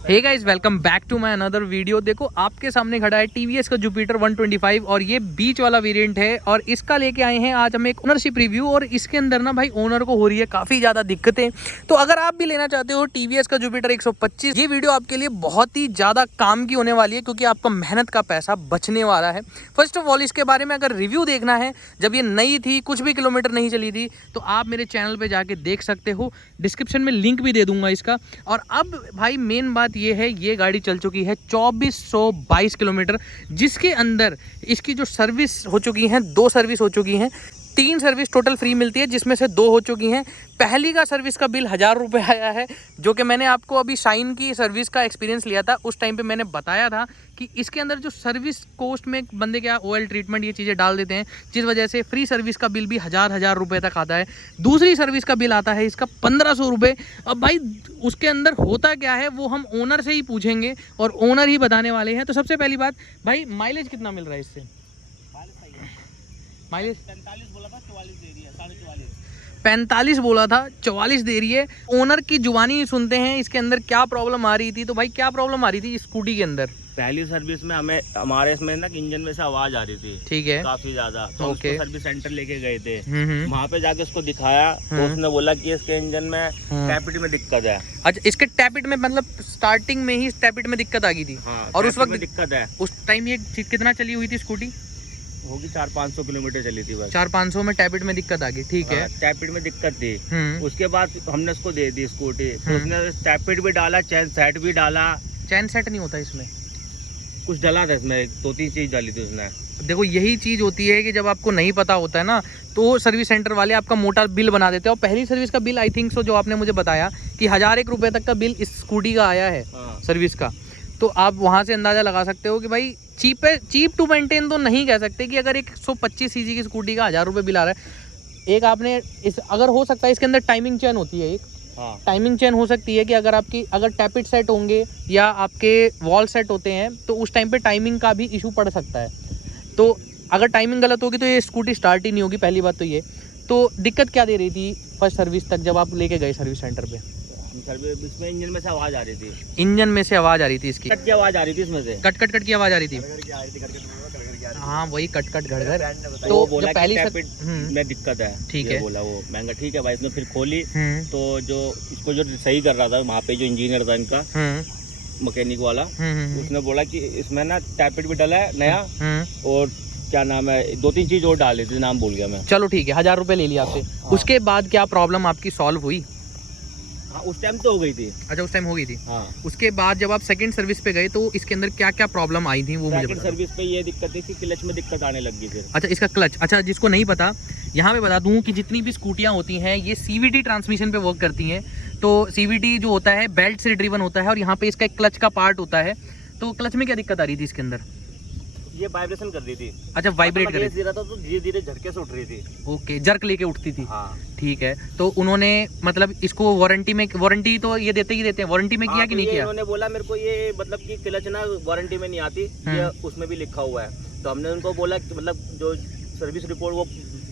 Hey guys, welcome back to my another video. देखो आपके सामने खड़ा है टीवीएस का जुपिटर 125 और ये बीच वाला वेरिएंट है और इसका लेके आए हैं आज हम एक ओनरशिप रिव्यू। और इसके अंदर ना भाई ओनर को हो रही है काफ़ी ज़्यादा दिक्कतें। तो अगर आप भी लेना चाहते हो टीवीएस का जुपिटर 125, ये वीडियो आपके लिए बहुत ही ज़्यादा काम की होने वाली है क्योंकि आपका मेहनत का पैसा बचने वाला है। फर्स्ट ऑफ ऑल इसके बारे में अगर रिव्यू देखना है, जब ये नई थी, कुछ भी किलोमीटर नहीं चली थी, तो आप मेरे चैनल पर जाके देख सकते हो। डिस्क्रिप्शन में लिंक भी दे दूंगा इसका। और अब भाई मेन बात ये है, ये गाड़ी चल चुकी है 2422 किलोमीटर, जिसके अंदर इसकी जो सर्विस हो चुकी हैं, 2 सर्विस हो चुकी हैं। 3 सर्विस टोटल फ्री मिलती है जिसमें से 2 हो चुकी हैं। पहली का सर्विस का बिल 1000 रुपये आया है, जो कि मैंने आपको अभी शाइन की सर्विस का एक्सपीरियंस लिया था, उस टाइम पे मैंने बताया था कि इसके अंदर जो सर्विस कोस्ट में बंदे क्या ऑयल ट्रीटमेंट ये चीज़ें डाल देते हैं, जिस वजह से फ्री सर्विस का बिल भी 1000 रुपये तक आता है। दूसरी सर्विस का बिल आता है इसका 1500 रुपये। अब भाई उसके अंदर होता क्या है वो हम ओनर से ही पूछेंगे और ओनर ही बताने वाले हैं। तो सबसे पहली बात भाई, माइलेज कितना मिल रहा है इससे? माइलेज 45 बोला था, 44 दे रही है, 44.5। 45 बोला था, 44 दे रही है। ओनर की जुबानी सुनते हैं इसके अंदर क्या प्रॉब्लम आ रही थी। तो भाई क्या प्रॉब्लम आ रही थी स्कूटी के अंदर? पहली सर्विस में हमारे इसमें ना इंजन में से आवाज आ रही थी, ठीक है, काफी ज्यादा। तो ओके। उसको सर्विस सेंटर लेके गए थे, हम्म। वहाँ पे जाके उसको दिखाया तो उसने बोला कि इसके इंजन में टैपिट में दिक्कत है। अच्छा, इसके टैपिट में मतलब स्टार्टिंग में ही टैपिट में दिक्कत आ गई थी? हाँ, और उस वक्त दिक्कत है। उस टाइम ये कितना चली हुई थी स्कूटी? होगी 400-500 किलोमीटर चली थी बस। 400-500 में टैपिट में दिक्कत आ गई, ठीक है। टैपिट में दिक्कत थी। उसके बाद हमने उसको दे दी स्कूटी, तो उसने टैपिट भी डाला, चैन सेट भी डाला। चैन सेट नहीं होता इसमें? कुछ डाला था इसमें, 2-3 चीज डाली थी उसने। देखो यही चीज़ होती है कि जब आपको नहीं पता होता है ना, तो सर्विस सेंटर वाले आपका मोटा बिल बना देते हैं। और पहली सर्विस का बिल आई थिंक सो जो आपने मुझे बताया कि 1001 रुपये तक का बिल इस स्कूटी का आया है, सर्विस का। तो आप वहाँ से अंदाज़ा लगा सकते हो कि भाई चीप है। चीप टू मेंटेन तो नहीं कह सकते कि अगर 125 सीसी की स्कूटी का 1000 रुपये बिल आ रहा है। एक आपने इस अगर हो सकता है इसके अंदर टाइमिंग चेन होती है, एक टाइमिंग चेन हो सकती है कि अगर टैपिट सेट होंगे या आपके वॉल सेट होते हैं तो उस टाइम पे टाइमिंग का भी इशू पड़ सकता है। तो अगर टाइमिंग गलत होगी तो ये स्कूटी स्टार्ट ही नहीं होगी, पहली बात तो ये। तो दिक्कत क्या दे रही थी फर्स्ट सर्विस तक जब आप लेके गए सर्विस सेंटर पे? इसमें इंजन में से आवाज आ रही थी। इंजन में से आवाज़ आ रही थी इसकी? कट की आवाज आ रही थी इसमें से, कट की आवाज़ आ रही थी। हाँ वही कट घड़। तो बोला पहली में दिक्कत है, ठीक है, बोला वो महंगा। ठीक है भाई, इसने फिर खोली तो जो इसको जो सही कर रहा था वहाँ पे जो इंजीनियर था इनका, मैकेनिक वाला, उसने बोला कि इसमें ना टैपिट भी डाला है नया, और क्या नाम है, 2-3 चीज और डाली थी, नाम भूल गया मैं। चलो ठीक है, 1000 रुपये ले लिया आपसे। उसके बाद क्या प्रॉब्लम आपकी सॉल्व हुई? हाँ, उस टाइम तो हो गई थी। अच्छा, उस टाइम हो गई थी। हाँ। उसके बाद जब आप सेकंड सर्विस पे गए तो इसके अंदर क्या क्या प्रॉब्लम आई थी वो मुझे बताओ। सर्विस पे ये दिक्कत थी कि क्लच में दिक्कत आने लग गई फिर। अच्छा, इसका क्लच। अच्छा, जिसको नहीं पता यहाँ पे बता दूँ कि जितनी भी स्कूटियाँ होती हैं ये CVT ट्रांसमिशन पे वर्क करती हैं। तो CVT जो होता है बेल्ट से ड्रिवन होता है और यहाँ पे इसका एक क्लच का पार्ट होता है। तो क्लच में क्या दिक्कत आ रही थी इसके अंदर? ये वाइब्रेशन कर रही थी। अच्छा, वाइब्रेट कर रही थी था तो धीरे धीरे झटके से उठ रही थी। ओके, जर्क लेके उठती थी। हाँ। ठीक है, तो उन्होंने मतलब इसको वारंटी तो ये देते ही देते हैं, वारंटी में किया कि नहीं किया? उन्होंने बोला मेरे को ये मतलब कि क्लच ना वारंटी में नहीं आती, ये उसमें भी लिखा हुआ है। तो हमने उनको बोला कि मतलब जो सर्विस रिपोर्ट वो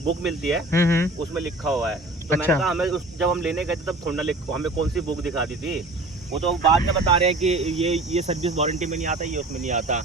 बुक मिलती है उसमें लिखा हुआ है। तो मैंने कहा हमें जब हम लेने गए थे तब थोड़ा हमें कौन सी बुक दिखा दी थी, वो तो बाद में बता रहे हैं कि ये सर्विस वारंटी में नहीं आता, ये उसमें नहीं आता।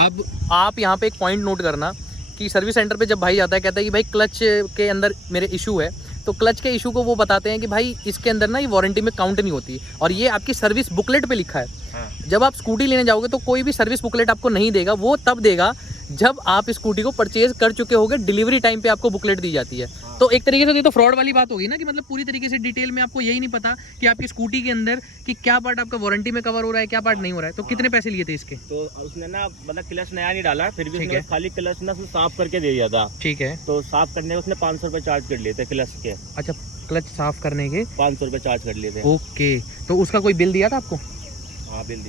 अब आप यहाँ पे एक पॉइंट नोट करना कि सर्विस सेंटर पे जब भाई आता है, कहता है कि भाई क्लच के अंदर मेरे इशू है, तो क्लच के इशू को वो बताते हैं कि भाई इसके अंदर ना ये वारंटी में काउंट नहीं होती और ये आपकी सर्विस बुकलेट पे लिखा है। जब आप स्कूटी लेने जाओगे तो कोई भी सर्विस बुकलेट आपको नहीं देगा, वो तब देगा जब आप स्कूटी को परचेज कर चुके होगे। डिलीवरी टाइम पे आपको बुकलेट दी जाती है। तो एक तरीके से ये तो फ्रॉड वाली बात होगी ना कि मतलब पूरी तरीके से डिटेल में आपको यही नहीं पता कि आपकी स्कूटी के अंदर कि क्या पार्ट आपका वारंटी में कवर हो रहा है, क्या पार्ट नहीं हो रहा है। तो कितने पैसे लिए थे इसके? तो उसने ना मतलब क्लच नया नहीं डाला, फिर भी उसने खाली क्लच ना साफ करके दे दिया था। ठीक है, तो साफ करने में उसने 500 रुपए चार्ज कर लिए थे क्लच के। अच्छा, क्लच साफ करने के 500 रुपए चार्ज कर लिए थे। ओके, तो उसका कोई बिल दिया था आपको? हाँ, बिल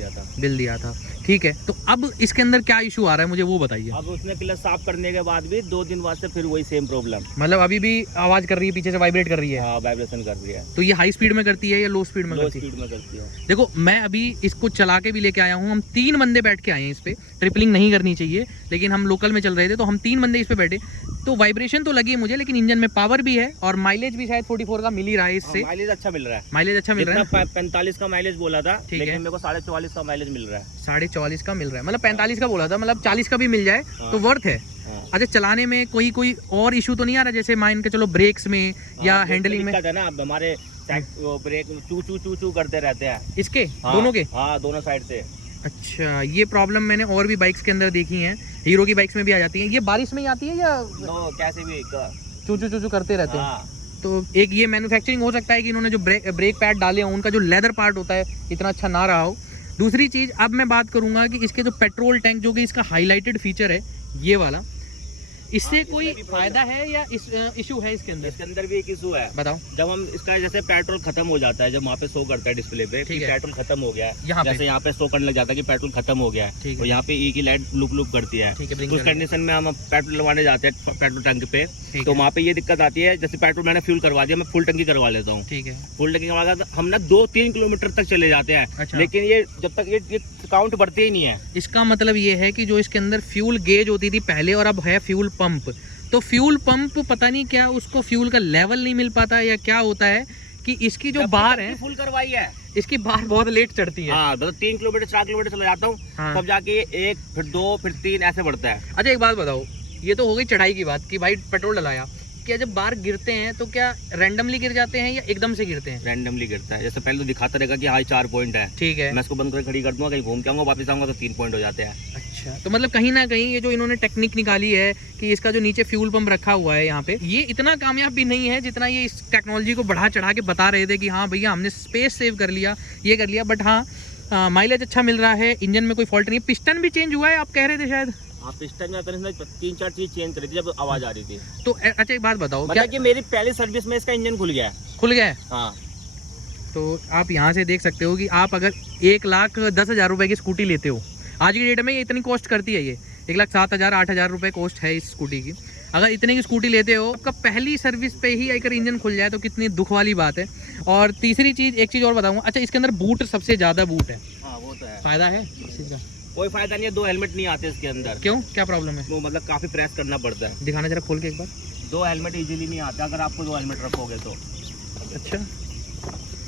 दिया था। ठीक है, तो अब इसके अंदर क्या इशू आ रहा है मुझे वो बताइए। अब उसने क्लच साफ करने के बाद भी 2 दिन बाद से फिर वही सेम प्रॉब्लम, मतलब अभी भी आवाज कर रही है, पीछे से वाइब्रेट कर रही है? हाँ, वाइब्रेशन कर रही है। तो ये हाई स्पीड में करती है या लो स्पीड में करती है? लो स्पीड में करती है। देखो मैं अभी इसको चला के भी लेके आया हूँ, हम 3 बंदे बैठ के आए हैं इस पे। ट्रिपलिंग नहीं करनी चाहिए लेकिन हम लोकल में चल रहे थे तो हम 3 बंदे इस पे बैठे। तो वाइब्रेशन तो लगी है मुझे, लेकिन इंजन में पावर भी है और माइलेज भी शायद 44 का मिल ही रहा है इससे। माइलेज अच्छा मिल रहा है, माइलेज अच्छा मिल रहा है। 45 का माइलेज बोला था, ठीक लेकिन है, मेरे को 44.5 का माइलेज मिल रहा है। 44.5 का मिल रहा है, मतलब 45 का बोला था, मतलब 40 का भी मिल जाए तो वर्थ है। अच्छा, चलाने में कोई और इशू तो नहीं आ रहा, जैसे मान के चलो ब्रेक्स में या हैंडलिंग में? है ना, अब हमारे ब्रेक चू चू चू चू करते रहते हैं इसके दोनों के? हाँ, दोनों साइड से। अच्छा, ये प्रॉब्लम मैंने और भी बाइक्स के अंदर देखी है, हीरो की बाइक्स में भी आ जाती है। ये बारिश में ही आती है या कैसे भी चू चू चू चू करते रहते हैं? तो एक ये मैन्युफैक्चरिंग हो सकता है कि इन्होंने जो ब्रेक पैड डाले हों उनका जो लेदर पार्ट होता है इतना अच्छा ना रहा हो। दूसरी चीज़, अब मैं बात करूंगा कि इसके जो पेट्रोल टैंक, जो कि इसका हाईलाइटेड फीचर है ये वाला, इससे कोई फायदा है या इशू है इसके अंदर? इसके अंदर भी एक इशू है। बताओ। जब हम इसका जैसे पेट्रोल खत्म हो जाता है, जब वहाँ पे शो करता है डिस्प्ले पे कि पेट्रोल खत्म हो गया है, जैसे यहाँ पे शो करने लग जाता है कि पेट्रोल खत्म हो गया है, और यहाँ पे ई की लाइट लुक लुक करती है। उस कंडीशन में हम पेट्रोल लगवाने जाते हैं पेट्रोल टंकी पे, तो वहाँ पे ये दिक्कत आती है, जैसे पेट्रोल मैंने फ्यूल करवा दिया, मैं फुल टंकी करवा लेता हूँ। ठीक है, फुल टंकी करवा कर हम ना 2-3 किलोमीटर तक चले जाते हैं, लेकिन ये जब तक ये काउंट बढ़ते ही नहीं है। इसका मतलब ये है कि जो इसके अंदर फ्यूल गेज होती थी पहले और अब है फ्यूल पंप, तो फ्यूल पंप पता नहीं क्या उसको फ्यूल का लेवल नहीं मिल पाता या क्या होता है कि इसकी जो बार है, फुल करवाई है, इसकी बार बहुत लेट चढ़ती है। हाँ, मतलब 3 किलोमीटर 4 किलोमीटर चला जाता हूँ, तब जाके 1 फिर 2 फिर 3 ऐसे बढ़ता है। अच्छा, एक बात बताओ, ये तो हो गई चढ़ाई की बात कि भाई पेट्रोल डलाया, क्या जब बार गिरते हैं तो क्या रैंडमली गिर जाते हैं या एकदम से गिरते हैं? रैंडमली गिरता है, जैसे पहले तो दिखाता रहेगा कि हाँ 4 पॉइंट है, ठीक है, मैं इसको बंद कर खड़ी कर दूंगा, कहीं घूम के आऊंगा, वापस आऊंगा तो 3 पॉइंट हो जाते हैं। अच्छा, तो मतलब कहीं ना कहीं ये जो इन्होंने टेक्निक निकाली है कि इसका जो नीचे फ्यूल पंप रखा हुआ है यहाँ पे, ये इतना कामयाब भी नहीं है जितना ये इस टेक्नोलॉजी को बढ़ा चढ़ा के बता रहे थे कि हाँ भैया हमने स्पेस सेव कर लिया, ये कर लिया। बट हाँ, माइलेज अच्छा मिल रहा है, इंजन में कोई फॉल्ट नहीं है। पिस्टन भी चेंज हुआ है आप कह रहे थे शायद? हाँ, पिस्टन में 3-4 चीज चेंज करी थी जब आवाज आ रही थी। तो अच्छा, एक बात बताओ, क्या कि मेरी पहली सर्विस में इसका इंजन खुल गया है। हाँ, तो आप यहाँ से देख सकते हो कि आप अगर 1,10,000 रुपए की स्कूटी लेते हो, आज की डेट में ये इतनी कॉस्ट करती है, ये 1,07,000 8,000 रुपए कॉस्ट है इस स्कूटी की। अगर इतने की स्कूटी लेते हो, आपका पहली सर्विस पे ही अगर इंजन खुल जाए तो कितनी दुख वाली बात है। और तीसरी चीज़, एक चीज़ और बताऊंगा, अच्छा इसके अंदर बूट सबसे ज़्यादा बूट है। हाँ, वो तो है। फायदा है इस चीज़ का? कोई फायदा नहीं है, 2 हेलमेट नहीं आते इसके अंदर। क्यों, क्या प्रॉब्लम है? वो मतलब काफी प्रेस करना पड़ता है। दिखाना जरा खोल के एक बार। 2 हेलमेट इजीली नहीं आता अगर आपको 2 हेलमेट रखोगे तो। अच्छा,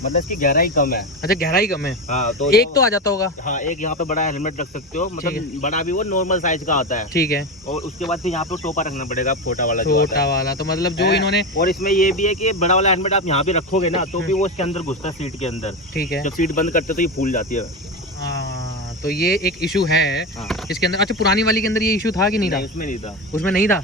मतलब इसकी गहराई कम है। अच्छा, गहराई कम है। हाँ, तो एक तो आ जाता होगा। हाँ, एक यहाँ पे बड़ा हेलमेट रख सकते हो, मतलब बड़ा भी वो नॉर्मल साइज का आता है। ठीक है, और उसके बाद फिर यहाँ पे टोपा रखना पड़ेगा, छोटा वाला। छोटा वाला तो मतलब जो इन्होंने, और इसमें ये भी है कि बड़ा वाला हेलमेट आप यहाँ पे रखोगे ना तो भी वो इसके अंदर घुसता है सीट के अंदर। ठीक है, जब सीट बंद करते तो ये फूल जाती है। तो ये एक इशू है इसके अंदर। अच्छा, पुरानी वाली के अंदर ये इशू था कि नहीं था? उसमें नहीं था। उसमें नहीं था।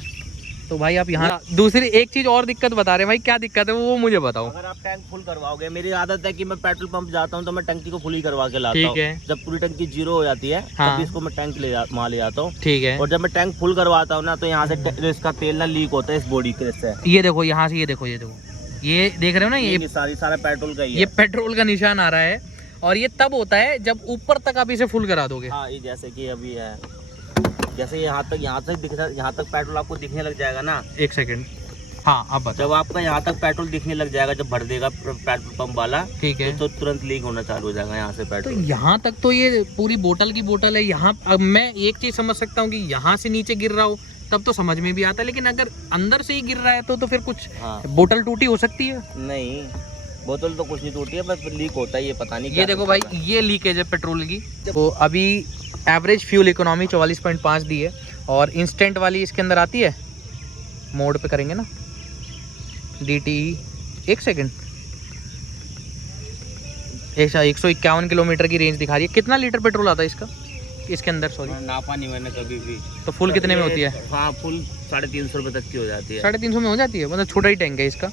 तो भाई आप यहाँ दूसरी एक चीज और दिक्कत बता रहे हैं भाई, क्या दिक्कत है वो मुझे बताओ। अगर आप टैंक फुल करवाओगे, मेरी आदत है कि मैं पेट्रोल पंप जाता हूँ तो मैं टंकी को फुल ही करवा के लाता हूँ। जब पूरी टंकी 0 हो जाती है तब इसको मैं टैंक वहाँ ले जाता हूँ। ठीक है, और जब मैं टैंक फुल करवाता हूँ ना तो यहाँ से इसका तेल ना लीक होता है इस बॉडी के से। ये देखो यहाँ से, ये देखो ये देख रहे हो ना, ये सारा पेट्रोल का ही है। ये पेट्रोल का निशान आ रहा है और ये तब होता है जब ऊपर तक आप इसे फुल करा दोगे। हाँ, ये जैसे कि अभी है, जैसे यहाँ तक पेट्रोल आपको दिखने लग जाएगा ना। एक सेकंड, हाँ, अब जब आपका यहाँ तक पेट्रोल दिखने लग जाएगा, जब भर देगा पेट्रोल पंप वाला, ठीक है, तो तुरंत लीक होना चालू हो जाएगा यहाँ से पेट्रोल। तो यहाँ तक तो ये पूरी बोतल की बोतल है। यहाँ अब मैं एक चीज समझ सकता हूँ कि यहाँ से नीचे गिर रहा हो तब तो समझ में भी आता है, लेकिन अगर अंदर से ही गिर रहा है तो फिर कुछ बोतल टूटी हो सकती है। नहीं, बोतल तो कुछ नहीं टूटी है, बस लीक होता है, ये पता नहीं। ये देखो भाई, ये लीकेज है पेट्रोल की। तो अभी एवरेज फ्यूल इकोनॉमी 44.5 दी है और इंस्टेंट वाली इसके अंदर आती है, मोड पे करेंगे ना DTE। एक सेकंड, 151 किलोमीटर की रेंज दिखा रही है। कितना लीटर पेट्रोल आता है इसके अंदर? सॉरी, नापा नहीं मैंने कभी भी। तो फुल कितने में होती है? हाँ, फुल 350 रुपये तक की हो जाती है। 350 में हो जाती है, मतलब छोटा ही टैंक है इसका।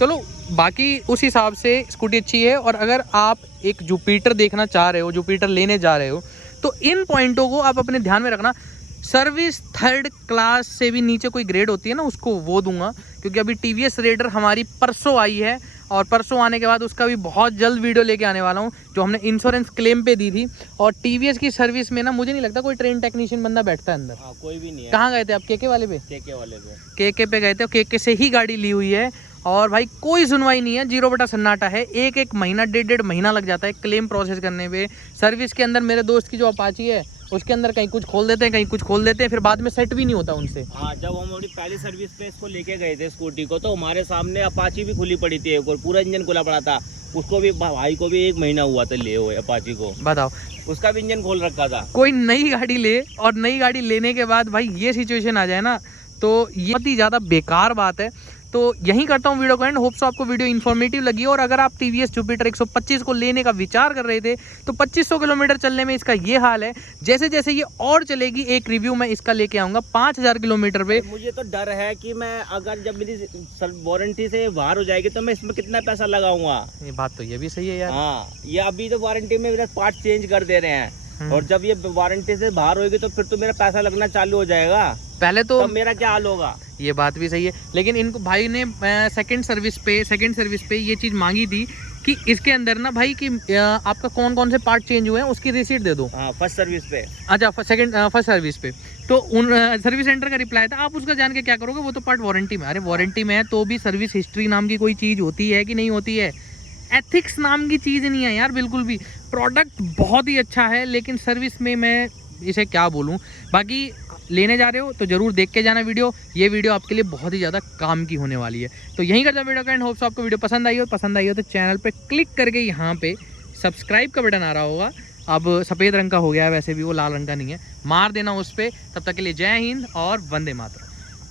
चलो, बाकी उस हिसाब से स्कूटी अच्छी है। और अगर आप एक जुपिटर देखना चाह रहे हो, जुपिटर लेने जा रहे हो, तो इन पॉइंटों को आप अपने ध्यान में रखना। सर्विस 3rd क्लास से भी नीचे कोई ग्रेड होती है ना, उसको वो दूंगा, क्योंकि अभी TVS रेडर हमारी परसों आई है और परसों आने के बाद उसका भी बहुत जल्द वीडियो लेके आने वाला हूँ, जो हमने इंश्योरेंस क्लेम पे दी थी। और TVS की सर्विस में ना मुझे नहीं लगता कोई ट्रेन टेक्नीशियन बंदा बैठता है अंदर। कोई भी नहीं है। कहाँ गए थे आप? KK वाले पे? KK पे गए थे, KK से ही गाड़ी ली हुई है। और भाई कोई सुनवाई नहीं है, 0 सन्नाटा है। एक महीना 1.5 महीना लग जाता है क्लेम प्रोसेस करने पे। सर्विस के अंदर मेरे दोस्त की जो अपाची है उसके अंदर कहीं कुछ खोल देते हैं, कहीं कुछ खोल देते हैं, फिर बाद में सेट भी नहीं होता उनसे। हाँ, जब हम अपनी पहली सर्विस पे इसको लेके गए थे स्कूटी को, तो हमारे सामने अपाची भी खुली पड़ी थी एक और, पूरा इंजन खुला पड़ा था। उसको भी भाई को भी 1 महीना हुआ था लिए हुए अपाची को, बताओ, उसका भी इंजन खोल रखा था। कोई नई गाड़ी ले और नई गाड़ी लेने के बाद भाई ये सिचुएशन आ जाए ना, तो ये बहुत ही ज़्यादा बेकार बात है। तो यहीं करता हूँ वीडियो को एंड। होप्स आपको वीडियो इन्फॉर्मेटिव लगी और अगर आप टीवीएस जुपिटर 125 को लेने का विचार कर रहे थे तो 2500 किलोमीटर चलने में इसका ये हाल है। जैसे जैसे ये और चलेगी एक रिव्यू मैं इसका लेके आऊँगा 5000 किलोमीटर पे। मुझे तो डर है कि मैं अगर जब मेरी वारंटी से बाहर हो जाएगी तो मैं इसमें कितना पैसा लगाऊंगा। ये बात तो ये भी सही है यार। हाँ, ये अभी तो वारंटी में मेरा पार्ट चेंज कर दे रहे हैं और जब ये वारंटी से बाहर होगी तो फिर तो मेरा पैसा लगना चालू हो जाएगा। पहले तो मेरा क्या हाल होगा। ये बात भी सही है, लेकिन इनको भाई ने सेकंड सर्विस पे ये चीज़ मांगी थी कि इसके अंदर ना भाई कि आपका कौन कौन से पार्ट चेंज हुए हैं उसकी रिसीट दे दो। हाँ, फर्स्ट सर्विस पे। अच्छा, फर्स्ट सर्विस पे तो उन सर्विस सेंटर का रिप्लाई था, आप उसका जान के क्या करोगे, वो तो पार्ट वारंटी में। अरे वारंटी में है तो भी सर्विस हिस्ट्री नाम की कोई चीज़ होती है कि नहीं होती है? एथिक्स नाम की चीज़ नहीं है यार बिल्कुल भी। प्रोडक्ट बहुत ही अच्छा है लेकिन सर्विस में मैं इसे क्या बोलूँ। बाकी लेने जा रहे हो तो जरूर देख के जाना वीडियो। ये वीडियो आपके लिए बहुत ही ज़्यादा काम की होने वाली है। तो यहीं करता वीडियो का एंड। होप्स आपको वीडियो पसंद आई हो तो चैनल पे क्लिक करके यहाँ पे सब्सक्राइब का बटन आ रहा होगा। अब सफ़ेद रंग का हो गया है, वैसे भी वो लाल रंग का नहीं है, मार देना उस पर। तब तक के लिए जय हिंद और वंदे मातरम।